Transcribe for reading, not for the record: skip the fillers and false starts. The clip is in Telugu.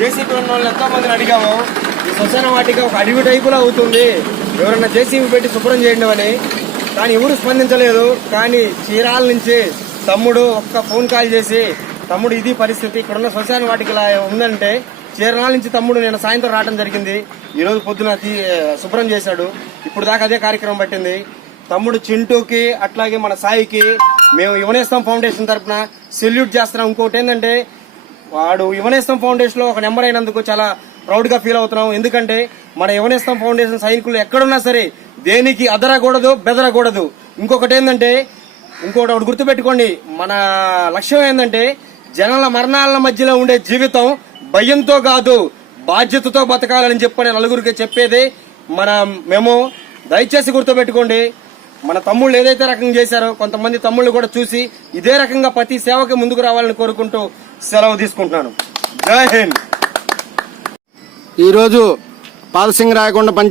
జేసీబీ ఉన్న వాళ్ళు ఎంతో మందిని అడిగాము. ఈ శ్మశాన వాటిక ఒక అడవి టైపులో అవుతుంది, ఎవరన్నా జేసీబీ పెట్టి శుభ్రం చేయండి అని. కానీ ఎవరు స్పందించలేదు. కానీ చీరాల నుంచి తమ్ముడు ఒక్క ఫోన్ కాల్ చేసి, తమ్ముడు ఇది పరిస్థితి, ఇక్కడున్న శ్మశాన వాటిక ఇలా ఉందంటే చీరాల నుంచి తమ్ముడు నేను సాయంత్రం రావడం జరిగింది. ఈ రోజు పొద్దున శుభ్రం చేశాడు. ఇప్పుడు దాకా అదే కార్యక్రమం పట్టింది. తమ్ముడు చింటూకి అట్లాగే మన సాయికి మేము యువనేస్తం ఫౌండేషన్ తరఫున సెల్యూట్ చేస్తున్నాం. ఇంకోటి ఏంటంటే వాడు యువనేస్తం ఫౌండేషన్ లో ఒక నెంబర్ అయినందుకు చాలా ప్రౌడ్ గా ఫీల్ అవుతున్నాం. ఎందుకంటే మన యువనేస్తం ఫౌండేషన్ సైనికులు ఎక్కడున్నా సరే దేనికి అదరకూడదు, బెదరకూడదు. ఇంకొకటి ఏంటంటే ఒకటి గుర్తుపెట్టుకోండి, మన లక్ష్యం ఏంటంటే జనాల మరణాల మధ్యలో ఉండే జీవితం భయంతో కాదు బాధ్యతతో బతకాలని చెప్పని నలుగురికి చెప్పేది మేము. దయచేసి గుర్తుపెట్టుకోండి, మన తమ్ముళ్ళు ఏదైతే రకంగా చేశారో కొంతమంది తమ్ముళ్ళు కూడా చూసి ఇదే రకంగా ప్రతి సేవకి ముందుకు రావాలని కోరుకుంటూ సెలవు తీసుకుంటున్నాను. జై హింద్. ఈరోజు పాలసింగరాయకొండ పంచాయతీ